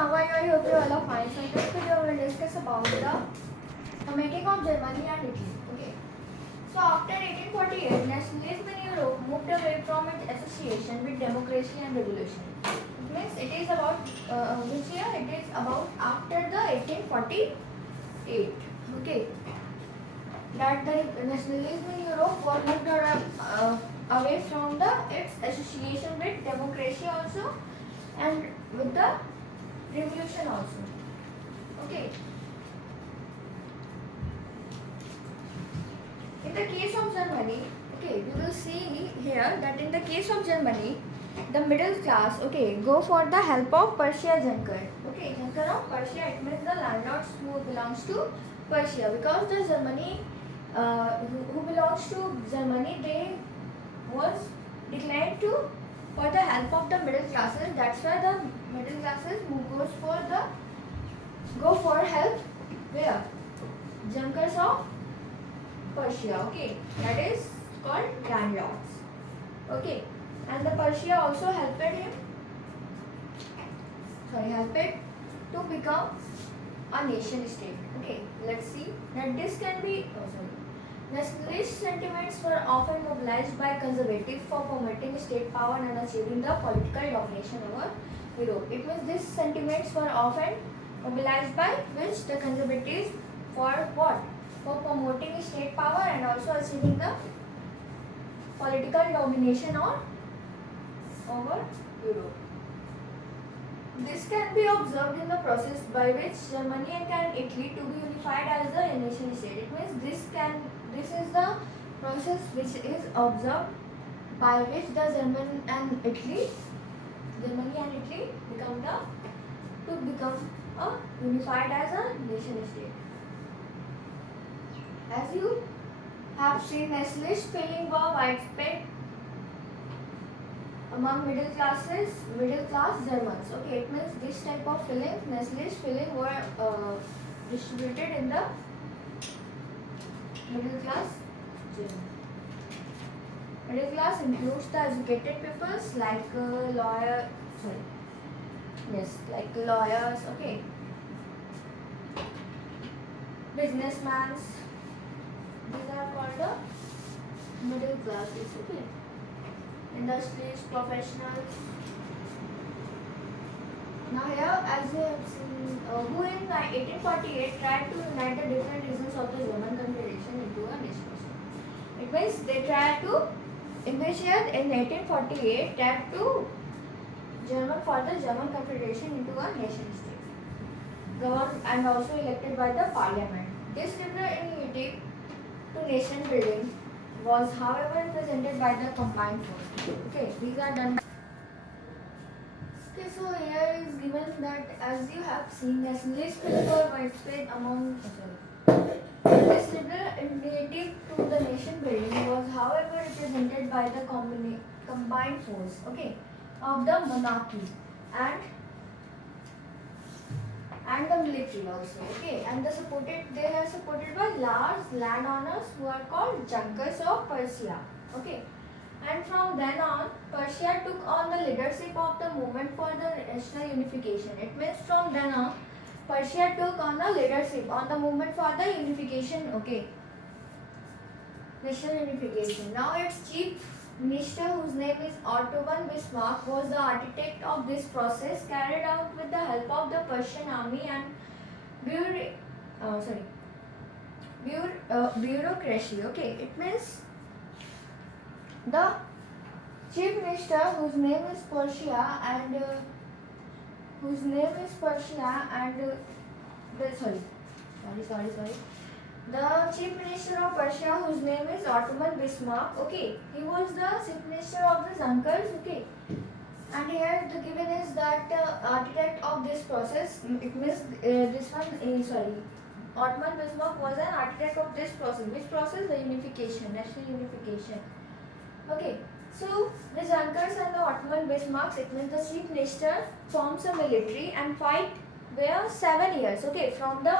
how are you? I hope you all are fine. So in this video we will discuss about the making of Germany and Italy. Okay. So after 1848, nationalism in Europe moved away from its association with democracy and revolution. It means it is about which year? It is about after the 1848. Okay. That the nationalism in Europe was moved away from its association with democracy also and with the revolution also. Okay. In the case of Germany, okay, we will see here that in the case of Germany, the middle class, okay, go for the help of Persia Junker. Okay, Junker of Persia, it means the landlords who belongs to Persia, because the Germany, who belongs to Germany, they was declined to for the help of the middle classes. That's why the middle classes who go for help where? Junkers of Persia. Okay, that is called landlords. Okay, and the Persia also helped to become a nation state. Okay, let's see that this can be. Nationalist sentiments were often mobilized by conservatives for promoting state power and achieving the political domination over Europe. It means these sentiments were often mobilized by which the conservatives for what? For promoting state power and also achieving the political domination over Europe. This can be observed in the process by which Germany and Italy to be unified as the nation state. It means this is the process which is observed by which the Germany and Italy become unified as a nation state. As you have seen, nationalist feeling were widespread among middle class Germans. Okay, it means this type of feeling, nationalist feeling, were distributed in the middle class German. Middle class includes the educated peoples like lawyers, okay, businessmen. These are called the middle classes. Okay, industries, professionals. Now here, as you have seen, who in 1848 tried to unite the different regions of the German Confederation into a nation state. It means they tried to, in 1848, tried to for the German Confederation into a nation state, governed and also elected by the parliament. This liberal initiative to nation building was, however, represented by the combined force. Okay, these are done. Okay, so here is given that, as you have seen, nationalist were widespread among. This liberal initiative to the nation building was, however, represented by the combined force, okay, of the monarchy and the military also, okay, and they are supported by large landowners who are called Junkers of Persia, okay. And from then on, Persia took on the leadership of the movement for the national unification. It means from then on, Persia took on the leadership on the movement for the unification, okay, national unification. Now its chief minister, whose name is Otto von Bismarck, was the architect of this process, carried out with the help of the Persian army and bureaucracy. Okay, it means the chief minister, whose name is Persia and the chief minister of Persia, whose name is Otto von Bismarck. Okay, he was the chief minister of the Junkers. Okay, and here the given is that architect of this process. It means Otto von Bismarck was an architect of this process. Which process? The unification, national unification. Okay, so the Junkers and the Otto von Bismarck, it means the chief minister forms a military and fight where 7 years. Okay, from the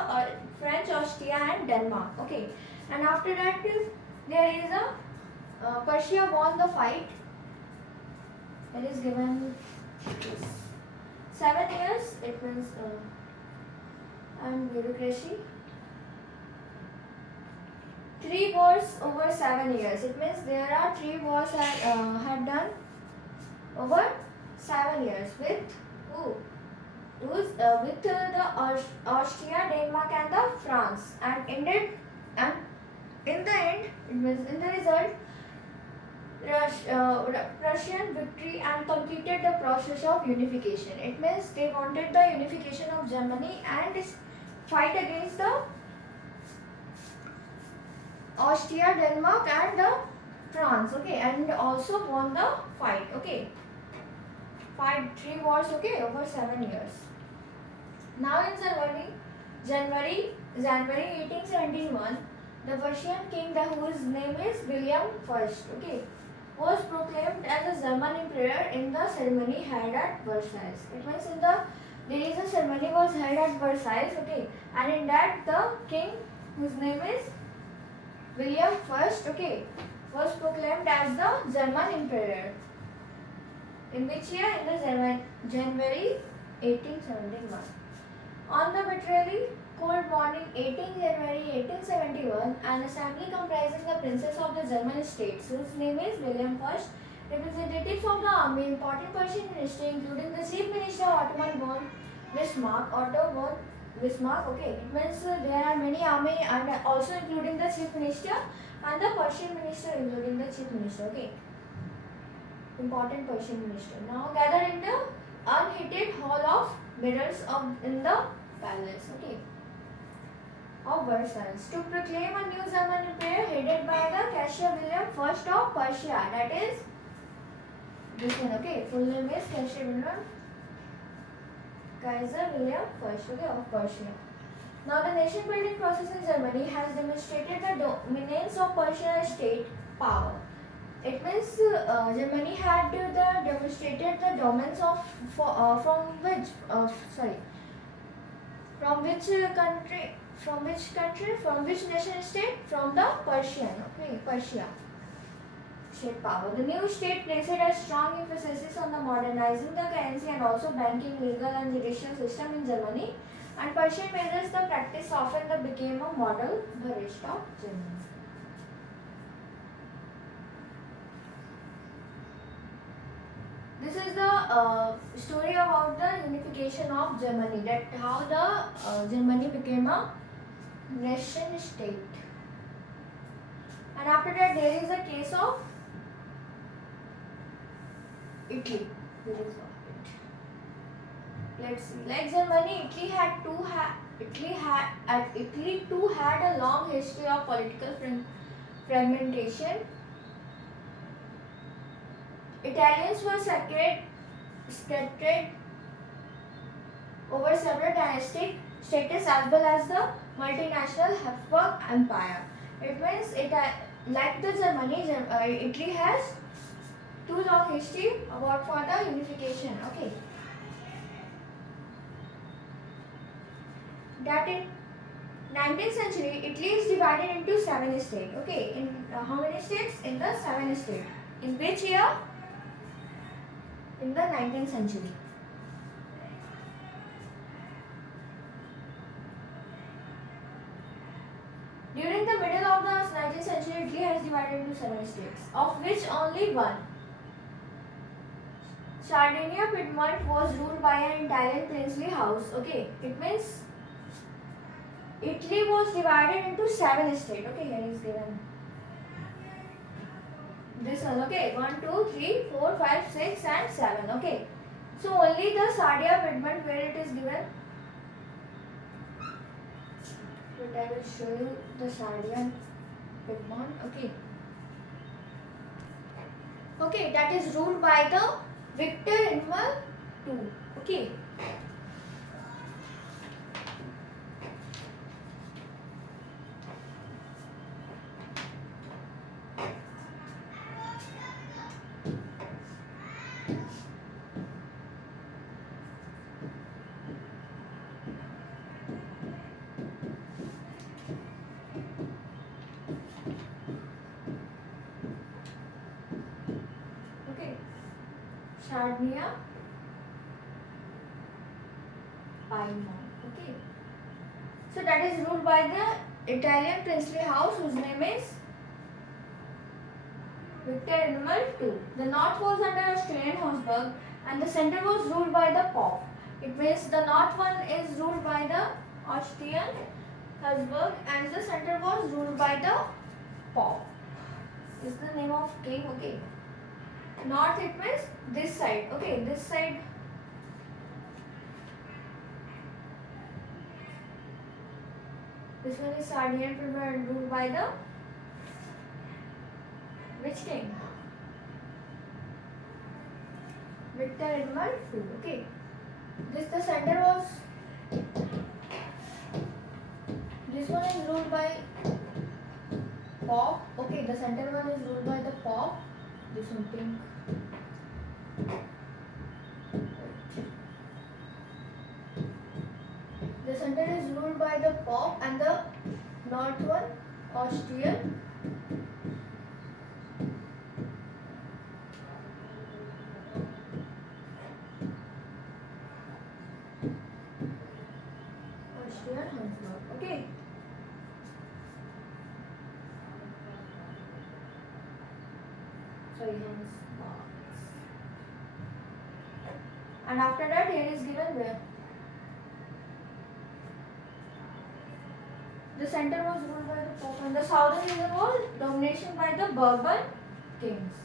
French, Austria and Denmark. Okay, and after that there is a Persia won the fight. It is given 7 years it means and bureaucracy. 3 wars over 7 years. It means there are 3 wars had done over 7 years with who? With the Austria, Denmark, and the France, and ended. And in the end, it means in the result, Prussian victory and completed the process of unification. It means they wanted the unification of Germany and fight against the Austria, Denmark, and the France. Okay, and also won the fight. Okay, fight 3 wars. Okay, over 7 years. Now in January 1871, the Prussian king, whose name is William I, okay, was proclaimed as a German emperor in the ceremony held at Versailles. It means there is a ceremony was held at Versailles, okay, and in that the king, whose name is William I, okay, was proclaimed as the German emperor. In which year? In the January 1871. On the arbitrary cold morning 18 January 1871, an assembly comprising the princes of the German states, whose name is William I, representatives of the army, important Persian ministry, including the chief minister Otto von Bismarck. Okay, it means there are many army and also including the chief minister and the Persian minister, including the chief minister. Okay, important Persian minister. Now gather in the unheated hall of mirrors in the palace. Okay, of Versailles to proclaim a new German empire headed by the Kaiser William I of Persia. That is this one. Okay, full name is Kaiser William I, okay, of Persia. Now the nation building process in Germany has demonstrated the dominance of Persian state power. It means Germany had demonstrated the dominance of from which nation state? From the Persian, okay, Persia state power. The new state placed a strong emphasis on the modernizing the currency and also banking, legal and judicial system in Germany, and Persian measures the practice often became a model the rest of Germany. This is the story about the unification of Germany, that how the Germany became a nation state. And after that there is a case of Italy. Let's see. Like Germany, Italy too had a long history of political fragmentation. Italians were scattered over several dynastic states as well as the multinational Habsburg Empire. It means like the Germany, Italy has too long history about for the unification. Okay, that in 19th century, Italy is divided into 7 states. Okay, in how many states? In the 7 states. In which year? In the 19th century. During the middle of the 19th century, Italy has divided into 7 states, of which only one, Sardinia Piedmont, was ruled by an Italian princely house. Okay, it means Italy was divided into 7 states. Okay, here is given this one. Okay, 1, 2, 3, 4, 5, 6 and 7. Okay, so only the Sardinia Piedmont where it is given. But I will show you the Sardinia Piedmont. Okay. Okay, that is ruled by the Victor Emmanuel II. Okay. Sardinia Piedmont. Okay. So that is ruled by the Italian princely house whose name is Victor Emmanuel II. The north was under Austrian Habsburg and the center was ruled by the Pope. It means the north one is ruled by the Austrian Habsburg and the center was ruled by the Pope. Is the name of king. Okay. North it means this side. Okay, this side. This one is Sardian and ruled by the which king? Victor Emmanuel II. Okay. This the center was. This one is ruled by Pope. Okay, the center one is ruled by the Pope. This one pink. The center is ruled by the Pope and the north one Austrian. Austrian Habsburg. Okay. Sorry, Habsburg. And after that, here is given where the center was ruled by the Pope and the southern region was domination by the Bourbon kings.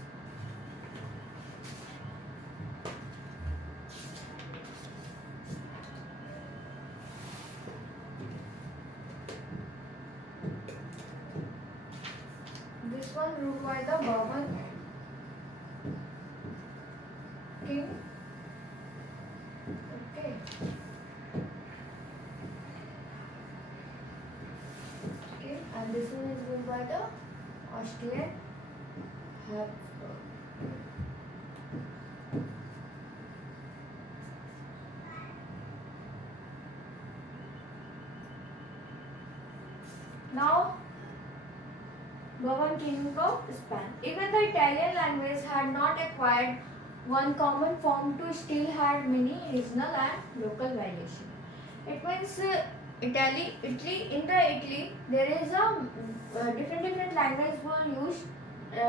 This one ruled by the Bourbon king. Okay. Okay, and this one is ruled by the Austrian Habsburg. Now, Bourbon King of Spain. Even the Italian language had not acquired one common form to still had many regional and local variation. It means Italy, in the Italy, there is a different language were used.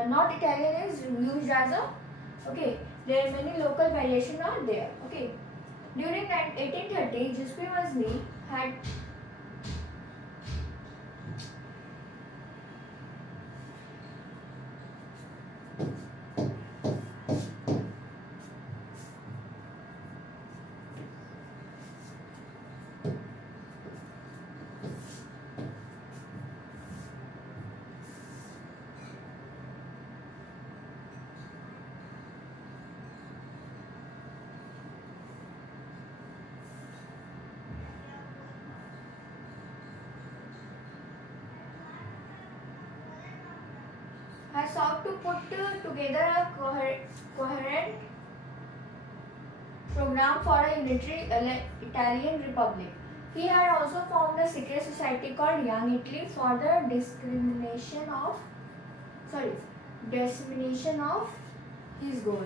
Not Italian is used as a okay. There are many local variation are there. Okay. During 1830, Giuseppe Mazzini had sought to put together a coherent program for a unitary Italian republic. He had also formed a secret society called Young Italy for the dissemination of his goal.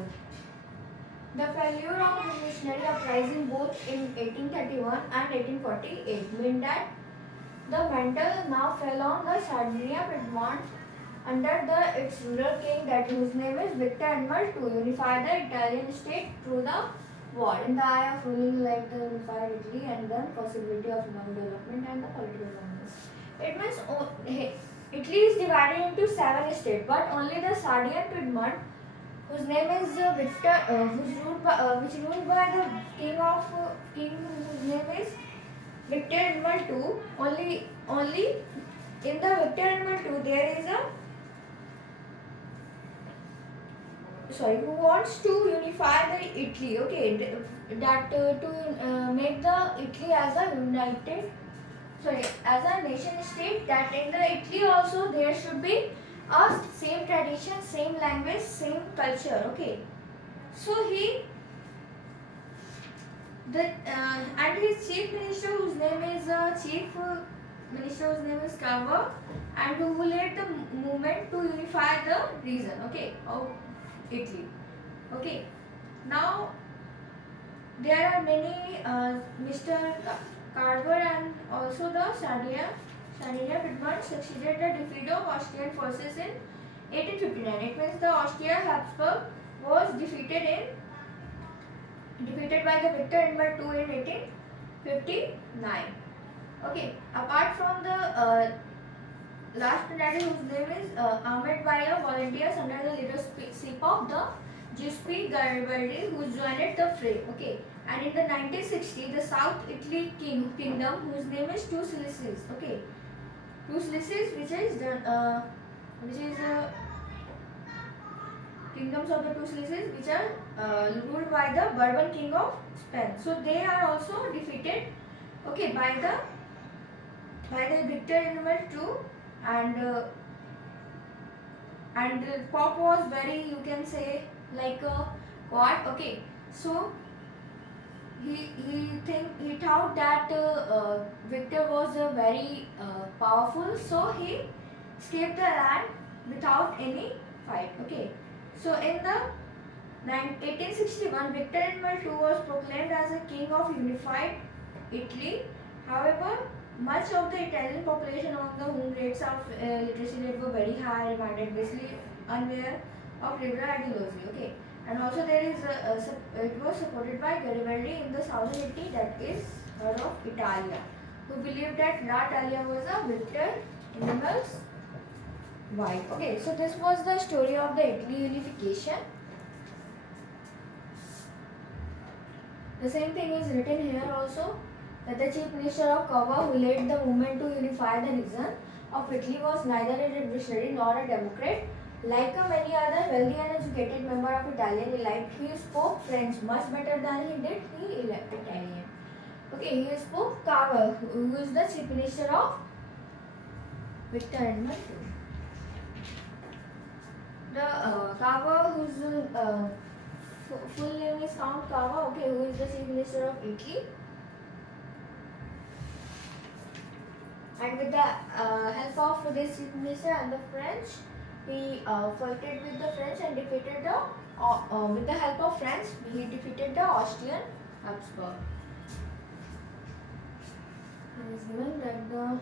The failure of the missionary uprising both in 1831 and 1848 meant that the mantle now fell on the Sardinia Piedmont under its ruler king whose name is Victor Emmanuel to unify the Italian state through the war in the eye of ruling like the unified Italy and the possibility of economic development and the political governance. It means Italy is divided into 7 states, but only the Sardinia Piedmont, whose name is Victor, which ruled by the king whose name is Victor Emmanuel II. Only in the Victor Emmanuel II there is who wants to unify the Italy, okay, to make the Italy as a nation state, that in the Italy also there should be a same tradition, same language, same culture, okay. So and his chief minister whose name is Cavo, and who led the movement to unify the region, okay, of Italy. Okay. Now there are many Mr. Carver and also the Sardinia Piedmont succeeded the defeat of Austrian forces in 1859. It means the Austria Habsburg was defeated by the Victor Emperor II in 1859. Okay, apart from the last penalty whose name is armed by a volunteers under the leadership of the Giuseppe Garibaldi who joined the fray. Okay, and in the 1960 the South Italy kingdom whose name is Two Sicilies. Okay, Two Sicilies which is kingdoms of the Two Sicilies which are ruled by the Bourbon king of Spain. So they are also defeated. Okay, by the Victor Emmanuel II and the Pope was very, you can say, like a what? Okay, so he thought that Victor was very powerful, so he escaped the land without any fight. Okay, so in the 1861, Victor Emmanuel II was proclaimed as a king of unified Italy. However, much of the Italian population among the whom rates of literacy rate were very high remained basically unaware of liberal ideology. Okay, and also there is it was supported by Garibaldi in the southern Italy, that is heard of Italia, who believed that La Italia was a Victor Emmanuel's wife. Okay, so this was the story of the Italy unification. The same thing is written here also, that the chief minister of Cava who led the movement to unify the region of Italy was neither a revolutionary nor a democrat. Like many other wealthy and educated member of Italian elite, he spoke French much better than he did Italian. Okay, he spoke Cava, who is the chief minister of Victor Emmanuel II. The Cava, whose full name is Count Cava, okay, who is the chief minister of Italy. And with the help of this chief minister and the French, he fought with the French and defeated the with the help of French, he defeated the Austrian Habsburg. It is given that the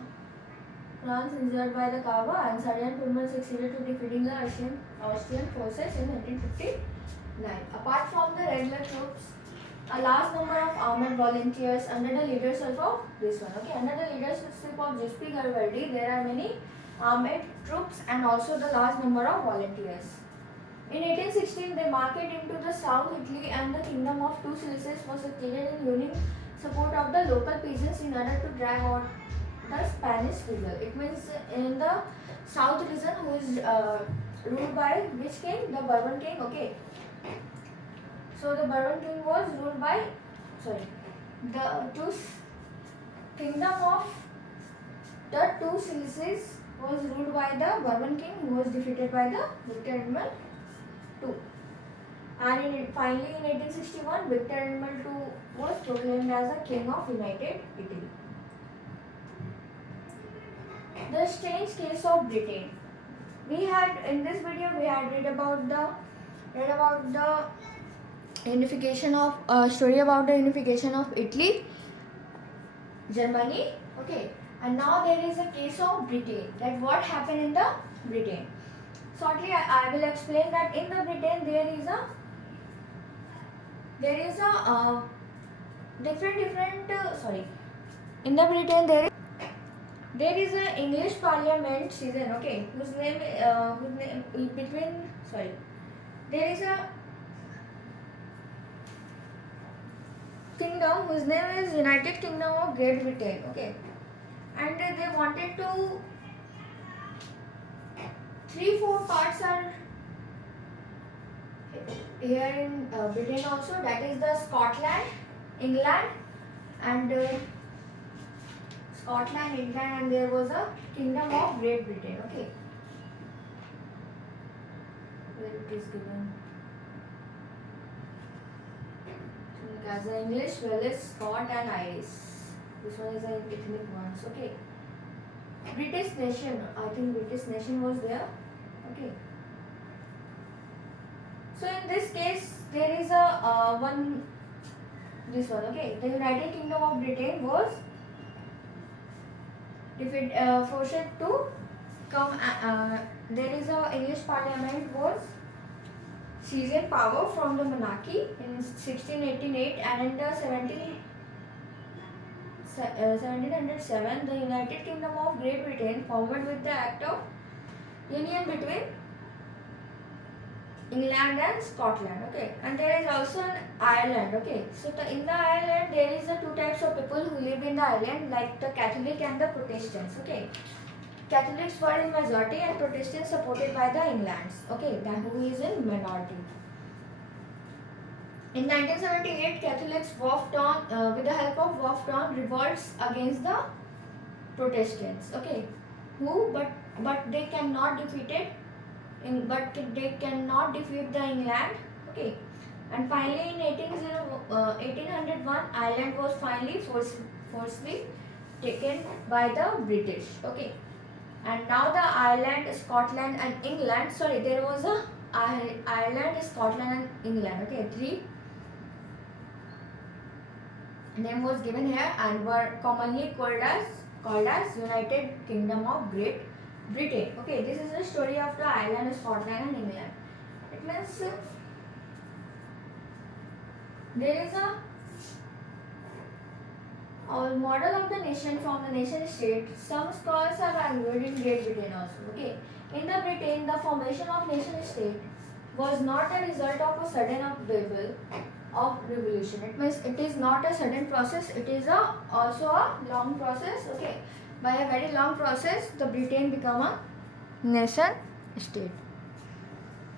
France injured by the Cava and Sardinia Piedmont succeeded to defeating the Austrian forces in 1959. Apart from the regular troops, a large number of armed volunteers under the leadership of this one. Okay, under the leadership of Giuseppe Garibaldi, there are many armed troops and also the large number of volunteers. In 1816, they marched into the South Italy and the kingdom of Two Sicilies was succeeded in winning support of the local peasants in order to drive out the Spanish people. It means in the South region who is ruled by which king? The Bourbon king. Okay. So the Bourbon king was ruled by, the kingdom of the Two Sicilies was ruled by the Bourbon king who was defeated by the Victor Emmanuel II. And finally in 1861, Victor Emmanuel II was proclaimed as the king of United Italy. The strange case of Britain. We had in this video read about the unification of story about the unification of Italy, Germany. Okay, and now there is a case of Britain. That what happened in the Britain. Shortly, I will explain that in the Britain there is a in the Britain there is a English Parliament season. Okay, there is a kingdom whose name is United Kingdom of Great Britain. Okay, and they wanted to 3-4 parts are here in Britain also, that is the Scotland, England and and there was a kingdom of Great Britain. Okay, where it is given as the English, Welsh, Scot and Irish. This one is an ethnic ones. Okay, British nation, I think British nation was there. Okay, so in this case there is a this one. Okay, the United Kingdom of Britain was forced to come. There is a English Parliament was seized power from the monarchy in 1688, and in the 1707, the United Kingdom of Great Britain formed with the Act of Union between England and Scotland. Okay, and there is also an Ireland. Okay, so in the Ireland there is two types of people who live in the island, like the Catholic and the Protestants. Okay, Catholics were in majority and Protestants supported by the Englands. Okay, that who is in minority. In 1978, Catholics wafted on with the help of wafted on revolts against the Protestants. Okay, but they cannot defeat it. They cannot defeat the England. Okay, and finally in 1801, Ireland was finally forcibly taken by the British. Okay, and now the Ireland, Scotland, and England. Sorry, there was a Ireland, Scotland, and England. Okay, three name was given here and were commonly called as United Kingdom of Great Britain. Okay, this is the story of the Ireland, Scotland, and England. It means there is a model of the nation from the nation state. Some scholars have argued in Great Britain also. Okay, in the Britain, the formation of nation state was not a result of a sudden upheaval of revolution. It means it is not a sudden process. It is also a long process. Okay, by a very long process, the Britain become a nation state.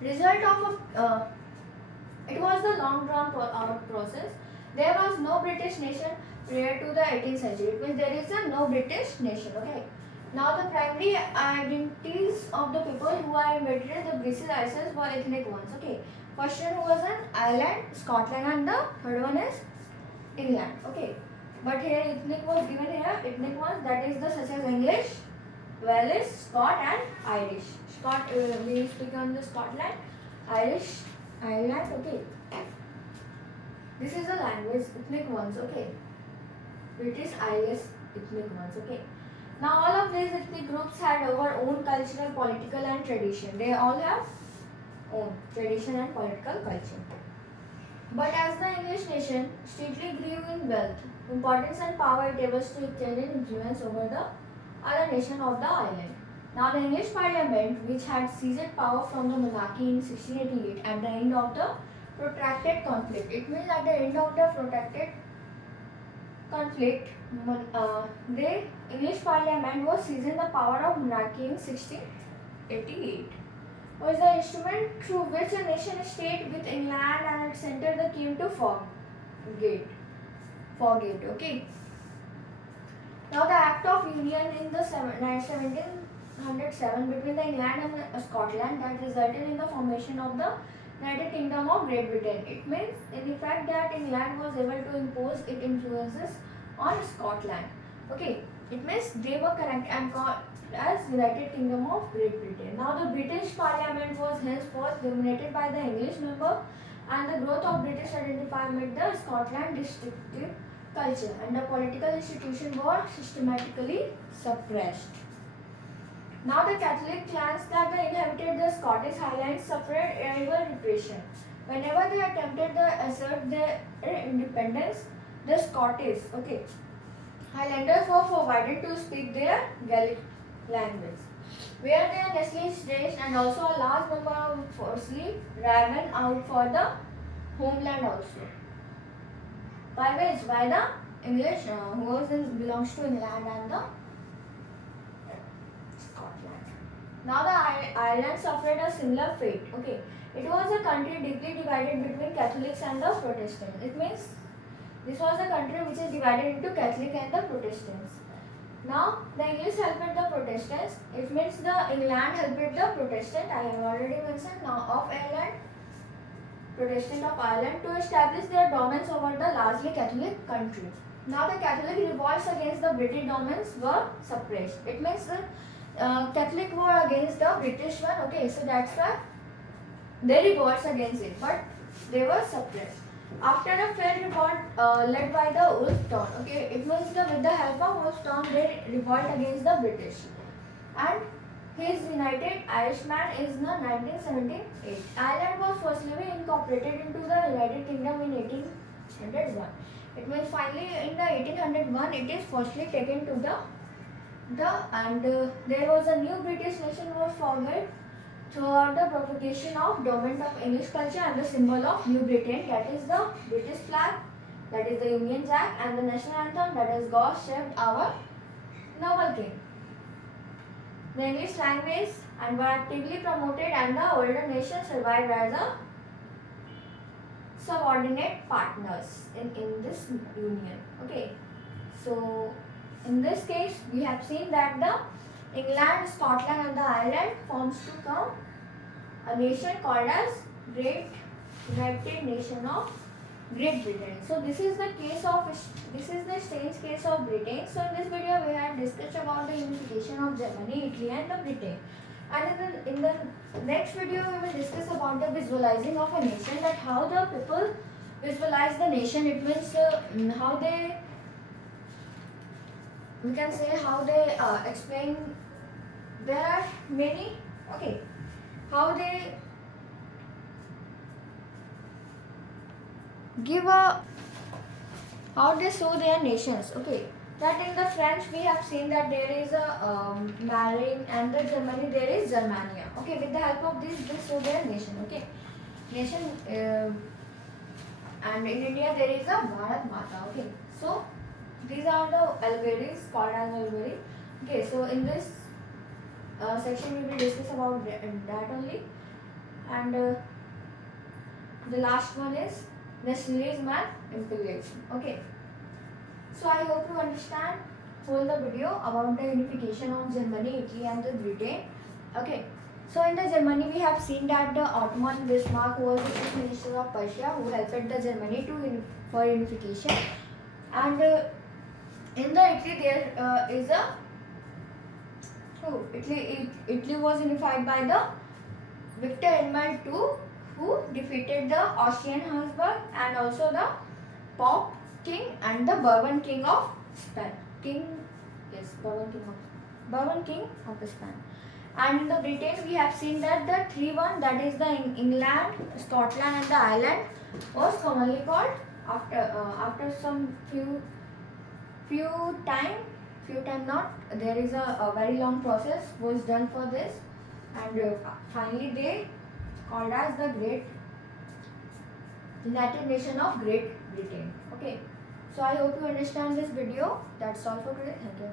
Result of it was the long drawn process. There was no British nation prior to the 18th century. It means there is no British nation. Okay. Now the primary identities of the people who are invaded the British islands were ethnic ones. Okay. First one was in Ireland, Scotland, and the third one is England. Okay. But here ethnic was given here. Ethnic ones, that is the such as English, Welsh, Scot, and Irish. Scot we speak on the Scotland, Irish, Ireland. Okay. This is the language ethnic ones. Okay. British, Irish, ethnic ones. Okay. Now all of these ethnic groups had our own cultural, political, and tradition. They all have own tradition and political culture. But as the English nation steadily grew in wealth, importance, and power, it was to extend influence over the other nation of the island. Now the English Parliament, which had seized power from the monarchy in 1688 at the end of the protracted conflict. It means at the end of the protracted conflict, the English Parliament was seizing the power of monarchy in 1688. Was the instrument through which a nation state with England and its center the came to forgate. Okay. Now the Act of Union in the 1707 between the England and Scotland that resulted in the formation of the United Kingdom of Great Britain. It means in effect that England was able to impose its influences on Scotland. Okay, it means they were correct and called as United Kingdom of Great Britain. Now the British Parliament was henceforth dominated by the English member, and the growth of British identity made the Scotland distinctive culture, and the political institutions were systematically suppressed. Now the Catholic clans that inhabited the Scottish Highlands suffered illegal repression. Whenever they attempted to assert their independence, the Scottish, Highlanders were forbidden to speak their Gaelic language, where their nationally staged and also a large number of forcibly driven out for the homeland also. By which? By the English who belongs to England and the Scotland. Now the Ireland suffered a similar fate. Okay, it was a country deeply divided between Catholics and the Protestants. It means this was a country which is divided into Catholic and the Protestants. Now the English helped the Protestants. It means the England helped the Protestant. I have already mentioned now of Ireland, Protestant of Ireland, to establish their dominance over the largely Catholic country. Now the Catholic revolts against the British dominance were suppressed. It means the Catholic war against the British one. Okay, so that's why they revolts against it, but they were suppressed. After a failed revolt led by the Wolf Town, okay, it means with the help of Wolf Town they revolt against the British, and his United Irishman is the 1978. Ireland was firstly incorporated into the United Kingdom in 1801. It means finally in the 1801 it is firstly taken to there was a new British nation was formed throughout the propagation of dominant of English culture and the symbol of New Britain, that is the British flag, that is the Union Jack, and the national anthem, that is God Save Our Noble King. The English language and were actively promoted, and the older nations survived as a subordinate partners in this union. Okay, so in this case we have seen that the England, Scotland and the Ireland forms to come a nation called as Great United Nation of Great Britain. So this is the strange case of Britain. So in this video we have discussed about the unification of Germany, Italy and the Britain. And in the next video we will discuss about the visualizing of a nation, that how the people visualize the nation. It means how they, we can say how they explain. There are many, okay, how they give a, how they show their nations. Okay, that in the French we have seen that there is a marrying, and the Germany there is Germania. Okay, with the help of this they show their nation. Okay, nation, and in India there is a Bharat Mata. Okay, so these are the algorithms called as algorithm. Okay, so in this section we will discuss about that only, and the last one is nationalism and imperialism. Okay, so I hope you understand whole the video about the unification of Germany, Italy and the Britain. Okay, so in the Germany we have seen that the Ottoman Bismarck was the chief minister of Persia who helped the Germany to for unification, and in the Italy there is a Italy was unified by the Victor Emmanuel II, who defeated the Austrian Habsburg and also the Pope King and the Bourbon King of Spain. Bourbon King of Spain. And in the Britain we have seen that the 3-1, that is the England, Scotland and the Ireland, was commonly called after some few time not, there is a very long process was done for this, and finally they called as the Great United Nation of Great Britain. Okay, so I hope you understand this video. That's all for today. Thank you.